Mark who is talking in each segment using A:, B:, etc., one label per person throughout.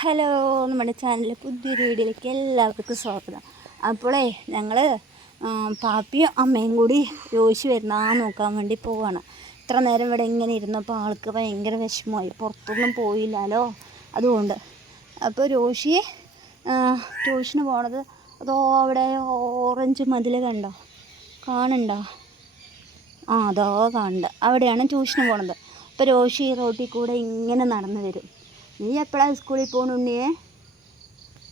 A: Hello നമ്മുടെ ചാനലിലെ പുതിയൊരു വീഡിയോയിലേക്ക് എല്ലാവർക്കും സ്വാഗതം. അപ്പോളേ ഞങ്ങൾ പാപ്പിയും അമ്മയും കൂടി യോശി വരുന്ന നോക്കാൻ വേണ്ടി പോവാണ്. ഇത്ര നേരം ഇവിടെ ഇങ്ങനെ ഇരുന്നപ്പോൾ ആൾക്ക് ഭയങ്കര വിഷമമായി. പുറത്തൊന്നും പോയില്ലല്ലോ. അതുകൊണ്ട് അപ്പോൾ രോഷിയെ ട്യൂഷന് പോണത് അതോ അവിടെ ഓറഞ്ച് മതിൽ കണ്ടോ? കാണണ്ടോ ആ അതോ കാണണ്ട അവിടെയാണ് ട്യൂഷന് പോണത്. അപ്പോൾ രോഷി റോട്ടിൽ കൂടെ ഇങ്ങനെ നടന്നു വരും. നീ എപ്പോഴാണ് സ്കൂളിൽ പോകണ ഉണ്ണിയെ?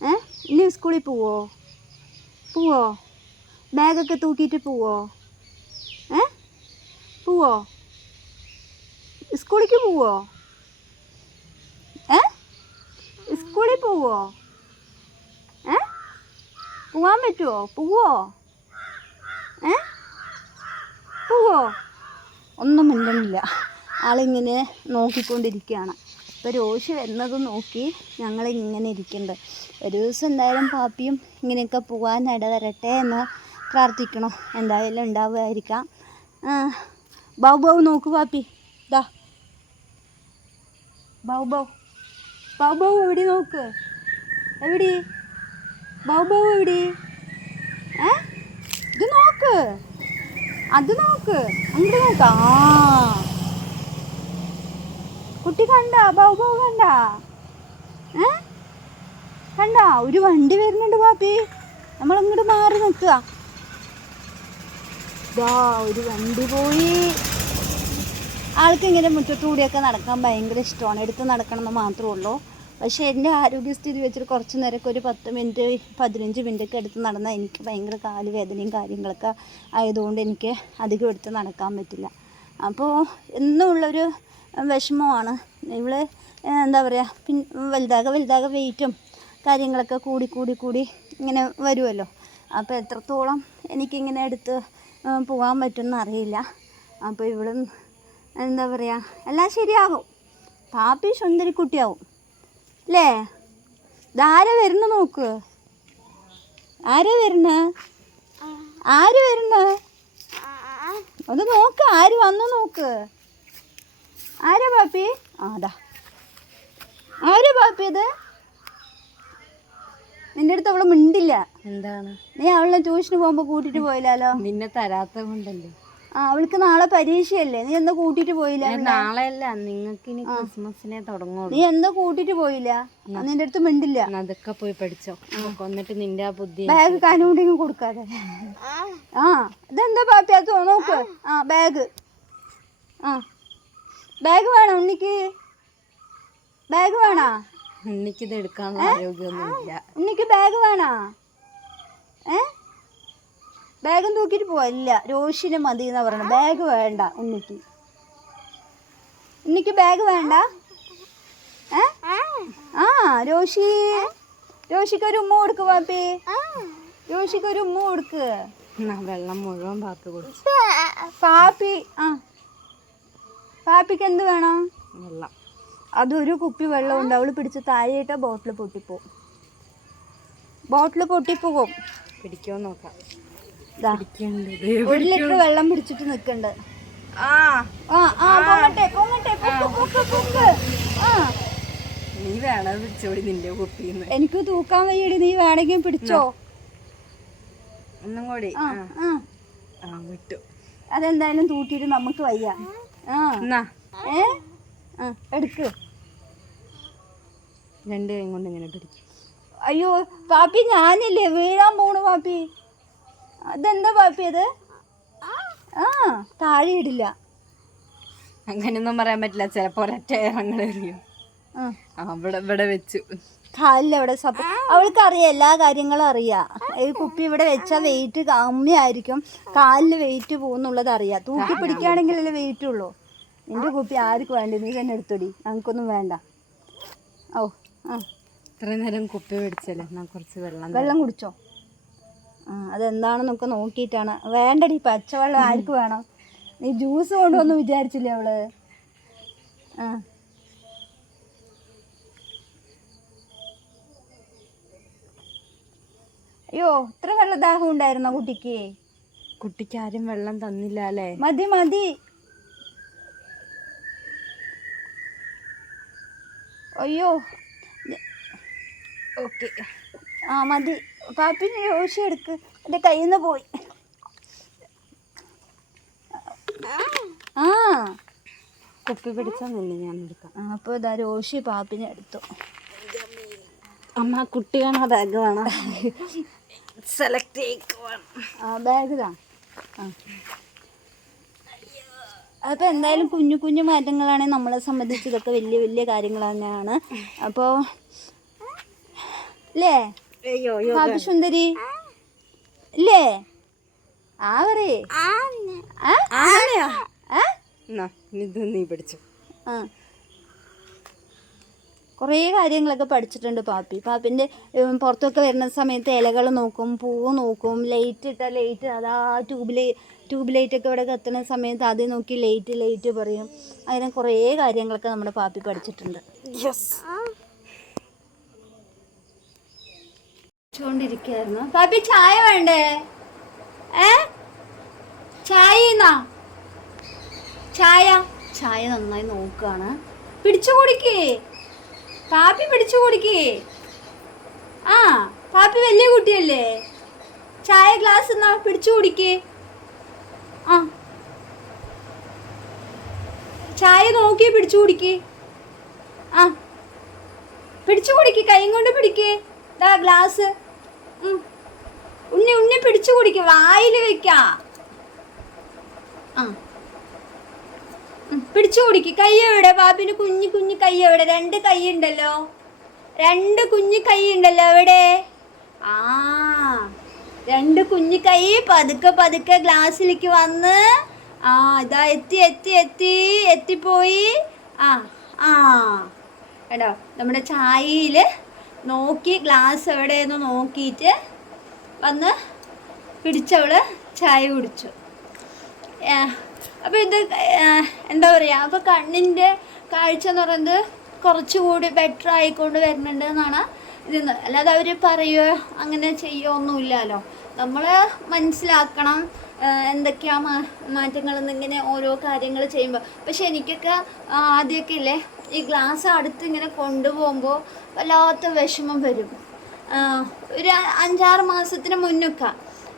A: ഏ? ഇനി സ്കൂളിൽ പോവോ? പോവോ? ബാഗൊക്കെ തൂക്കിയിട്ട് പോവോ? ഏ? പോവോ? സ്കൂളിക്ക് പോവോ? ഏ? സ്കൂളിൽ പോവോ? ഏ? പോവാൻ പറ്റുമോ പോവോ? ഏ? പോവോ? ഒന്നും മിണ്ടണില്ല. ആളിങ്ങനെ നോക്കിക്കൊണ്ടിരിക്കുകയാണ്. ഇപ്പോൾ രോഷി വരുന്നത് നോക്കി ഞങ്ങളിങ്ങനെ ഇരിക്കുന്നുണ്ട് ഒരു ദിവസം എന്തായാലും പാപ്പിയും ഇങ്ങനെയൊക്കെ പോകാൻ ഇടവരട്ടെ എന്ന് പ്രാർത്ഥിക്കണം? എന്തായാലും ഉണ്ടാവുമായിരിക്കാം. ബൗ ബാബു നോക്ക് പാപ്പി. ദാ. ബാബു ബാബു ബാബു ബാബു എവിടെ നോക്ക്? എവിടെ? ബാബു ബാബു എവിടെ? ഏ? ഇത് നോക്ക്. അത് നോക്ക്. അങ്ങോട്ട് നോക്കാം. ആ. കുട്ടി കണ്ട? ബൗബോ കണ്ട? ഏ? കണ്ട? ഒരു വണ്ടി വരുന്നുണ്ട് പാപ്പി. നമ്മൾ അങ്ങോട്ട് മാറി നിൽക്കുക. ദാ ഒരു വണ്ടി പോയി. ആൾക്ക് ഇങ്ങനെ മുറ്റത്തൂടിയൊക്കെ നടക്കാൻ ഭയങ്കര ഇഷ്ടമാണ്. എടുത്ത് നടക്കണം എന്ന് മാത്രമേ ഉള്ളൂ. പക്ഷെ എന്റെ ആരോഗ്യസ്ഥിതി വെച്ചിട്ട് കുറച്ച് നേരമൊക്കെ ഒരു പത്ത് മിനിറ്റ് പതിനഞ്ച് മിനിറ്റൊക്കെ എടുത്ത് നടന്നാൽ എനിക്ക് ഭയങ്കര കാൽ വേദനയും കാര്യങ്ങളൊക്കെ ആയതുകൊണ്ട് എനിക്ക് അധികം എടുത്ത് നടക്കാൻ പറ്റില്ല. അപ്പോൾ എന്നുള്ളൊരു വിഷമമാണ്. ഇവൾ എന്താ പറയുക പിൻ വലുതാകെ വലുതാകെ വെയിറ്റും കാര്യങ്ങളൊക്കെ കൂടി കൂടി കൂടി ഇങ്ങനെ വരുമല്ലോ അപ്പോൾ എത്രത്തോളം എനിക്കിങ്ങനെ എടുത്ത് പോകാൻ പറ്റുമെന്ന് അറിയില്ല. അപ്പോൾ ഇവളും എന്താ പറയുക എല്ലാം ശരിയാകും. പാപ്പി സുന്ദരിക്കുട്ടിയാവും. അല്ലേ ഇതാരെ വരുന്ന നോക്ക്. ആരെ വരുന്ന? ആര് വരുന്ന? അത് നോക്ക് ആര് വന്നു നോക്ക്. ആരാ പാപ്പി ആടാ അതാ ആരാ പാപ്പി ഇത്? നിന്റെ അടുത്ത് അവൾ മിണ്ടില്ല.
B: എന്താണ്?
A: നീ അവളെ ട്യൂഷന് പോകുമ്പോ കൂട്ടിട്ട് പോയില്ലാലോ?
B: നിന്നെ തരാത്ത കൊണ്ടല്ലേ?
A: ആ അവൾക്ക് നാളെ പരീക്ഷയല്ലേ? നീ എന്താ കൂട്ടിട്ട് പോയില്ല?
B: നാളെ അല്ല നിങ്ങൾക്ക് ഇനി ക്രിസ്മസിനെ തുടങ്ങും
A: നീ എന്താ കൂട്ടിട്ട് പോയില്ല? നിന്റെ അടുത്ത് മിണ്ടില്ല.
B: അതൊക്കെ പോയി പഠിച്ചോ. കൊന്നിട്ട് നിന്റെ ആ ബുദ്ധി
A: ബാഗ് കനുണ്ടെങ്കിൽ കൊടുക്കാതെ ആ. ഇതെന്താ പാപ്പി അത് നോക്ക്. ആ ബാഗ്. ആ. ബാഗ് വേണോ ഉണ്ണിക്ക്? ബാഗ് വേണോ?
B: ഉണ്ണിക്ക് ഇത് എടുക്കാൻ ആരോഗ്യമൊന്നുമില്ല.
A: ഉണ്ണിക്ക് ബാഗ് വേണോ? ഏ? ബാഗും തൂക്കിട്ട് പോവാ. ഇല്ല രോഷിന് മതി എന്നാ പറയണത് ബാഗ് വേണ്ട ഉണ്ണിക്ക്. ഉണ്ണിക്ക് ബാഗ് വേണ്ട? ഏ? ആ രോഷി. രോഷിക്ക് ഒരു ഉമ്മ കൊടുക്ക് പാപ്പി. രോഷിക്ക് ഒരു ഉമ്മ കൊടുക്ക്.
B: വെള്ളം മുഴുവൻ പാപ്പി കൊടുക്കും.
A: പാപ്പി ആ. പാപ്പിക്ക് എന്ത് വേണം?
B: വെള്ളം.
A: അതൊരു കുപ്പി വെള്ളം ഉണ്ട് അവൾ പിടിച്ച് താഴെയിട്ട ബോട്ടിൽ പൊട്ടിപ്പോവും. ബോട്ടിൽ പൊട്ടിപ്പോകും.
B: പിടിക്കോ നോക്കാം.
A: ഒരു ലിറ്റർ വെള്ളം പിടിച്ചിട്ട് നിക്കണ്ട്.
B: ആ.
A: ആ ആ പൊങ്ങട്ടെ പൊങ്ങട്ടെ പൊക്ക് പൊക്ക് പൊക്ക്. ആ.
B: നീ വേണത് പിടിച്ചോടി നിന്റെ കുപ്പിന്ന്.
A: എനിക്ക് തൂക്കാൻ വയ്യടി. നീ വേണമെങ്കിൽ പിടിച്ചോ.
B: ഒന്നും കൂടി.
A: ആ
B: വിട്ടു.
A: അതെന്തായാലും തൂക്കിയിട്ട് നമുക്ക് വയ്യ.
B: എന്നാ.
A: എടുക്ക്.
B: രണ്ട് കൈ കൊണ്ട് ഇങ്ങനെ പിടിക്കും
A: അയ്യോ പാപ്പി ഞാനില്ലേ വീഴാൻ പോണു പാപ്പി. അതെന്താ പാപ്പി അത്? ആ താഴെ ഇടില്ല.
B: അങ്ങനെയൊന്നും പറയാൻ പറ്റില്ല ചിലപ്പോ ഒരൊറ്റ
A: ആ.
B: ആ ഇവിടെ ഇവിടെ വെച്ചു.
A: കാലിൽ അവിടെ സപ്പ അവൾക്ക് അറിയാം എല്ലാ കാര്യങ്ങളും അറിയാം. ഈ കുപ്പി ഇവിടെ വെച്ചാൽ വെയിറ്റ് കമ്മിയായിരിക്കും. കാലിൽ വെയിറ്റ് പോകുന്നുള്ളത് അറിയാം. തൂക്കി പിടിക്കുകയാണെങ്കിലല്ലേ വെയിറ്റ് ഉള്ളൂ. എന്റെ കുപ്പി ആർക്ക് വേണ്ട? നീ തന്നെ എടുത്തോടി. ഞങ്ങൾക്കൊന്നും വേണ്ട. ഓ ആ.
B: ഇത്രയും നേരം കുപ്പി പിടിച്ചല്ലേ? ഞാൻ കുറച്ച് വെള്ളം
A: വെള്ളം കുടിച്ചോ? ആ അതെന്താണെന്നൊക്കെ നോക്കിയിട്ടാണ്. വേണ്ടടി പച്ചവെള്ളം ആർക്ക് വേണം? നീ ജ്യൂസ് കൊണ്ടുവന്ന് വിചാരിച്ചില്ലേ അവൾ? ആ. അയ്യോ ഇത്ര വെള്ളദാഹം ഉണ്ടായിരുന്നോ കുട്ടിക്ക്?
B: കുട്ടിക്ക് ആരും വെള്ളം തന്നില്ല അല്ലേ?
A: മതി മതി. അയ്യോ.
B: ഓക്കെ.
A: ആ മതി. പാപ്പിന് യോശി എടുക്ക്. എന്റെ കയ്യിൽ നിന്ന് പോയി. ആ.
B: കുപ്പി പിടിച്ചൊന്നുമില്ല ഞാൻ എടുക്കാം.
A: ആ, അപ്പോൾ ഇതാ രോഷി പാപ്പിനെ എടുത്തു.
B: അമ്മ കുട്ടി വേണോ ബാഗ് വേണോ സെലക്ട് ചെയ്യിക്കുവാണ്
A: ആ ബാഗ് താ അപ്പോൾ എന്തായാലും കുഞ്ഞു കുഞ്ഞു മാറ്റങ്ങളാണ് നമ്മളെ സംബന്ധിച്ച് ഇതൊക്കെ വലിയ വലിയ കാര്യങ്ങൾ തന്നെയാണ്. അപ്പോൾ അല്ലേ സുന്ദരി ഇല്ലേ ആ പറയേ. ആ?
B: ഇതൊന്നീ നീ പിടിച്ചു
A: ആ. കുറേ കാര്യങ്ങളൊക്കെ പഠിച്ചിട്ടുണ്ട് പാപ്പി. പാപ്പിന്റെ പുറത്തൊക്കെ വരുന്ന സമയത്ത് ഇലകൾ നോക്കും പൂവ് നോക്കും ലൈറ്റ് ഇട്ടാൽ ലൈറ്റ് അതാ ട്യൂബ് ലൈ ട്യൂബ് ലൈറ്റൊക്കെ ഇവിടെ കത്തുന്ന സമയത്ത് അത് നോക്കി ലൈറ്റ് ലൈറ്റ് പറയും. അങ്ങനെ കുറേ കാര്യങ്ങളൊക്കെ നമ്മുടെ പാപ്പി പഠിച്ചിട്ടുണ്ട്.
B: യെസ്
A: ചോണ്ടിരിക്കായിരുന്നു പാപ്പി ചായ വേണ്ടേ? ഏ? ചായ ചായ? ചായ നന്നായി നോക്കുകയാണ് പിടിച്ചു കുടിക്കേ. പാപ്പി പിടിച്ചു കുടിക്കേ. ആ പാപ്പി വലിയ കുട്ടിയല്ലേ? ചായ ഗ്ലാസ് എന്നാ പിടിച്ചു കുടിക്കേ. ആ. ചായ നോക്കി പിടിച്ചു കുടിക്കേ. ആ. പിടിച്ചു കുടിക്ക് കൈ കൊണ്ട് പിടിക്കേ. ദാ ഗ്ലാസ്. ഉണ്ണി ഉണ്ണി പിടിച്ചു കുടിക്ക് വായിൽ വെക്ക. ആ. പിടിച്ചു കുടിക്ക്. കൈ എവിടെ? ബാബിന് കുഞ്ഞു കുഞ്ഞു കൈ എവിടെ? രണ്ട് കൈ ഉണ്ടല്ലോ. രണ്ട് കുഞ്ഞു കൈ ഉണ്ടല്ലോ എവിടെ? ആ രണ്ട് കുഞ്ഞു കൈ പതുക്കെ പതുക്കെ ഗ്ലാസ്സിലേക്ക് വന്ന് ആ ഇതാ എത്തി എത്തി എത്തി എത്തിപ്പോയി. ആ ആ. കേട്ടോ നമ്മുടെ ചായയിൽ നോക്കി ഗ്ലാസ് എവിടെയെന്ന് നോക്കിയിട്ട് വന്ന് പിടിച്ചവൾ ചായ കുടിച്ചു. അപ്പോൾ ഇത് എന്താ പറയുക അപ്പോൾ കണ്ണിന്റെ കാഴ്ച എന്ന് പറയുന്നത് കുറച്ചുകൂടി ബെറ്റർ ആയിക്കൊണ്ട് വരുന്നുണ്ട് എന്നാണ് ഇതിന്ന്. അല്ലാതെ അവർ പറയുമോ അങ്ങനെ ചെയ്യുകയോ ഒന്നുമില്ലല്ലോ. നമ്മൾ മനസ്സിലാക്കണം എന്തൊക്കെയാ മാറ്റങ്ങൾ ഇങ്ങനെ ഓരോ കാര്യങ്ങൾ ചെയ്യുമ്പോൾ പക്ഷെ എനിക്കൊക്കെ ആദ്യമൊക്കെ ഇല്ലേ ഈ ഗ്ലാസ് അടുത്ത് ഇങ്ങനെ കൊണ്ടുപോകുമ്പോൾ വല്ലാത്ത വിഷമം വരും. ഒരു അഞ്ചാറ് മാസത്തിന് മുന്നൊക്കെ.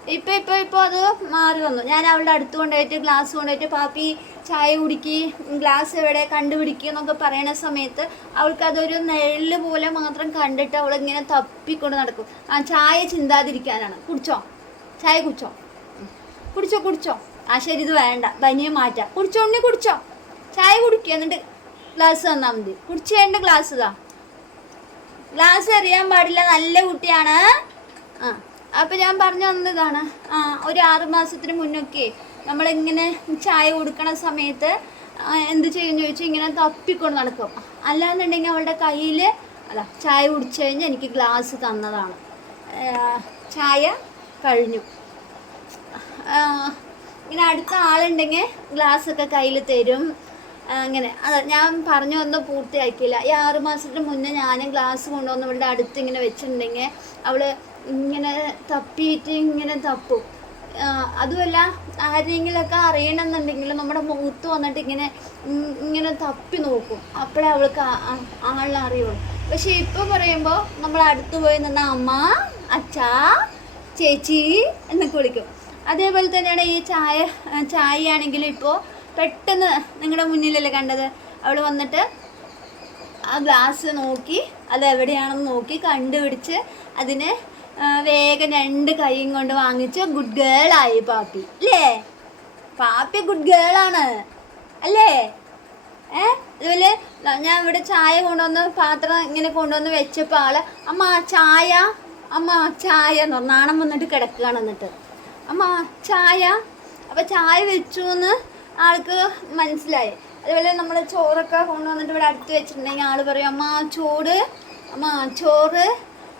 A: ഇപ്പം ഇപ്പൊ ഇപ്പോൾ അത് മാറി വന്നു. ഞാൻ അവളുടെ അടുത്ത് കൊണ്ടുപോയിട്ട് ഗ്ലാസ് കൊണ്ടുപോയിട്ട് പാപ്പി ചായ കുടിക്കി ഗ്ലാസ് എവിടെ കണ്ടുപിടിക്കുക എന്നൊക്കെ സമയത്ത് അവൾക്ക് അതൊരു നെല്ല് പോലെ മാത്രം കണ്ടിട്ട് അവളിങ്ങനെ തപ്പിക്കൊണ്ട് നടക്കും. ആ ചായ ചിന്താതിരിക്കാനാണ്. കുടിച്ചോ? ചായ കുടിച്ചോ? കുടിച്ചോ കുടിച്ചോ? ആ ശരി ഇത് വേണ്ട. ബനിയെ മാറ്റാം. കുടിച്ചോ? ഉണ്ണി കുടിച്ചോ? ചായ കുടിക്കുക എന്നിട്ട് ഗ്ലാസ് തന്നാൽ മതി. കുടിച്ചേണ്ട ഗ്ലാസ് ഇതാ. ഗ്ലാസ് അറിയാൻ പാടില്ല. നല്ല കുട്ടിയാണ്. ആ. അപ്പം ഞാൻ പറഞ്ഞു വന്നതാണ് ആ ഒരു ആറ് മാസത്തിന് മുന്നൊക്കെ നമ്മളിങ്ങനെ ചായ കൊടുക്കണ സമയത്ത് എന്ത് ചെയ്യും ചോദിച്ചാൽ ഇങ്ങനെ തപ്പിക്കൊണ്ട് നടക്കും. അല്ലാന്നുണ്ടെങ്കിൽ അവളുടെ കയ്യിൽ അല്ല ചായ കുടിച്ചു കഴിഞ്ഞാൽ എനിക്ക് ഗ്ലാസ് തന്നതാണ്. ചായ കഴിഞ്ഞു. ഇങ്ങനെ അടുത്ത ആളുണ്ടെങ്കിൽ ഗ്ലാസ്സൊക്കെ കയ്യിൽ തരും. അങ്ങനെ. അത് ഞാൻ പറഞ്ഞു വന്ന് പൂർത്തിയാക്കിയില്ല. ഈ ആറ് മാസത്തിന് മുന്നേ ഞാനും ഗ്ലാസ് കൊണ്ടുവന്ന് അവളുടെ അടുത്ത് ഇങ്ങനെ വെച്ചിട്ടുണ്ടെങ്കിൽ അവൾ ഇങ്ങനെ തപ്പിയിട്ട് ഇങ്ങനെ തപ്പും. അതുമല്ല ആരെങ്കിലുമൊക്കെ അറിയണമെന്നുണ്ടെങ്കിൽ നമ്മുടെ മുഖത്ത് വന്നിട്ട് ഇങ്ങനെ ഇങ്ങനെ തപ്പി നോക്കും. അപ്പോഴേ അവൾക്ക് ആളെ അറിയുള്ളൂ. പക്ഷെ ഇപ്പോൾ പറയുമ്പോൾ നമ്മൾ അടുത്ത് പോയി നിന്ന അമ്മ അച്ഛാ ചേച്ചി എന്നൊക്കെ വിളിക്കും. അതേപോലെ തന്നെയാണ് ഈ ചായ ചായ ആണെങ്കിലും ഇപ്പോൾ പെട്ടെന്ന് നിങ്ങളുടെ മുന്നിലല്ലേ കണ്ടത്? അവൾ വന്നിട്ട് ആ ഗ്ലാസ് നോക്കി അത് എവിടെയാണെന്ന് നോക്കി കണ്ടുപിടിച്ച് അതിന് വേഗം രണ്ട് കൈയും കൊണ്ട് വാങ്ങിച്ച ഗുഡ് ഗേൾ ആയി പാപ്പി. അല്ലേ? പാപ്പി ഗുഡ് ഗേൾ ആണ്. അല്ലേ? ഏ? അതുപോലെ ഞാൻ ഇവിടെ ചായ കൊണ്ടുവന്ന് പാത്രം ഇങ്ങനെ കൊണ്ടുവന്ന് വെച്ചപ്പോൾ ആൾ അമ്മ ചായ? അമ്മ ചായ എന്ന് പറഞ്ഞു നാണം വന്നിട്ട് കിടക്കുകയാണ് എന്നിട്ട്. അമ്മ ചായ? അപ്പം ചായ വെച്ചു എന്ന് ആൾക്ക് മനസ്സിലായി. അതുപോലെ നമ്മൾ ചോറൊക്കെ കൊണ്ടുവന്നിട്ട് ഇവിടെ അടുത്ത് വെച്ചിട്ടുണ്ടെങ്കിൽ ആൾ പറയും അമ്മ ചോറ്? അമ്മ ചോറ്?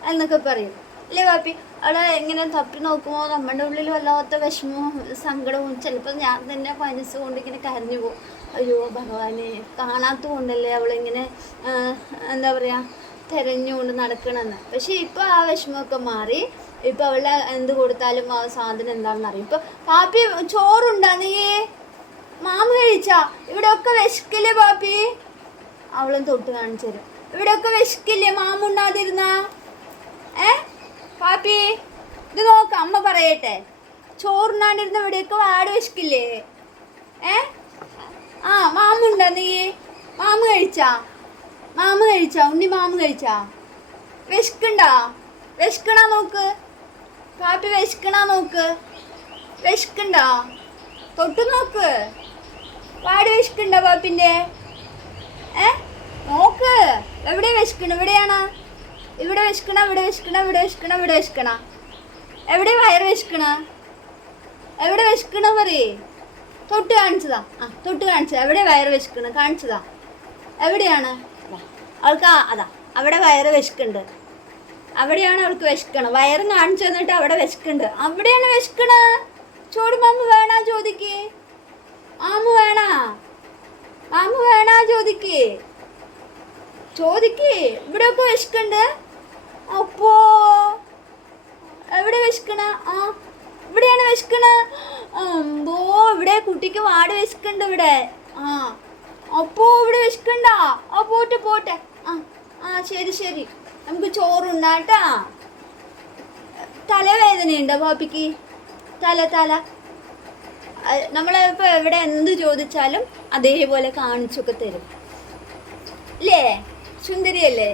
A: എന്നൊക്കെ പറയും. അല്ലേ പാപ്പി അവിടെ എങ്ങനെ തപ്പി നോക്കുമ്പോൾ നമ്മുടെ ഉള്ളിൽ വല്ലാത്ത വിഷമവും സങ്കടവും. ചിലപ്പോൾ ഞാൻ തന്നെ മനസ്സുകൊണ്ട് ഇങ്ങനെ കരഞ്ഞു പോകും. അയ്യോ ഭഗവാനെ കാണാത്ത കൊണ്ടല്ലേ അവളിങ്ങനെ എന്താ പറയുക തിരഞ്ഞുകൊണ്ട് നടക്കണമെന്ന് പക്ഷേ ഇപ്പോൾ ആ വിഷമമൊക്കെ മാറി. ഇപ്പം അവളെ എന്ത് കൊടുത്താലും ആ സാധനം എന്താണെന്ന് അറിയും. ഇപ്പം പാപ്പി ചോറുണ്ടാ നീ? മാമ കഴിച്ചാ? ഇവിടെ ഒക്കെ വിശക്കില്ലേ പാപ്പി അവളും തൊട്ട് കാണിച്ചു തരും. ഇവിടെ ഒക്കെ വിശക്കില്ലേ മാമുണ്ടാതിരുന്ന ഏ? പാപ്പി ഇത് നോക്ക് അമ്മ പറയട്ടെ. ചോറിനാണ്ടിരുന്ന ഇവിടെയൊക്കെ വാട് വിശക്കില്ലേ ഏ? ആ മാമുണ്ടോ നീ? മാമ കഴിച്ചാ? മാമ കഴിച്ചാ? ഉണ്ണി മാമ കഴിച്ചാ? വിശക്കുണ്ടാ? വിശക്കണ നോക്ക് പാപ്പി വിശക്കണ നോക്ക് വിശക്കുണ്ടാ? തൊട്ട് നോക്ക്. വാട് വിശക്കുണ്ടോ പാപ്പിന്റെ ഏ? നോക്ക് എവിടെ വിശക്കണ എവിടെയാണ്? ഇവിടെ വിശക്കണ ഇവിടെ വിശക്കണ ഇവിടെ വിശക്കണ ഇവിടെ വിശക്കണ. എവിടെ വയറ് വിശക്കണ? എവിടെ വിശക്കണ പറയേ? തൊട്ട് കാണിച്ചതാ. ആ തൊട്ട് കാണിച്ചതാ. എവിടെ വയറ് വിശക്കണ? കാണിച്ചതാ. എവിടെയാണ്? അവൾക്ക് അതാ അവിടെ വയറ് വിശക്കുന്നുണ്ട് അവിടെയാണ് അവൾക്ക് വിശക്കണം. വയറ് കാണിച്ചു തന്നിട്ട് അവിടെ വിശക്കുന്നുണ്ട് അവിടെയാണ് വിശക്കണ? ചോട് മാമ ചോദിക്കേ? ചോദിക്ക് വേണ? വേണാ വേണ ചോദിക്കേ? ചോദിക്കേ. ഇവിടെയൊക്കെ വിശക്കുന്നുണ്ട് അപ്പോ എവിടെ വിശക്കണ? ആ ഇവിടെയാണ് വിശക്കണ. അമ്പോ ഇവിടെ കുട്ടിക്ക് വാട് വിശക്കുന്നുണ്ട് ഇവിടെ. ആ അപ്പോ ഇവിടെ വിശക്കണ്ട? ആ പോട്ടെ പോട്ടെ. ആ ആ ശരി ശരി. നമുക്ക് ചോറുണ്ടാട്ടാ തലവേദനയുണ്ടോ പാപ്പിക്ക്? തല തല. നമ്മളിപ്പോൾ എവിടെ എന്ത് ചോദിച്ചാലും അതേപോലെ കാണിച്ചൊക്കെ തരും. അല്ലേ സുന്ദരിയല്ലേ?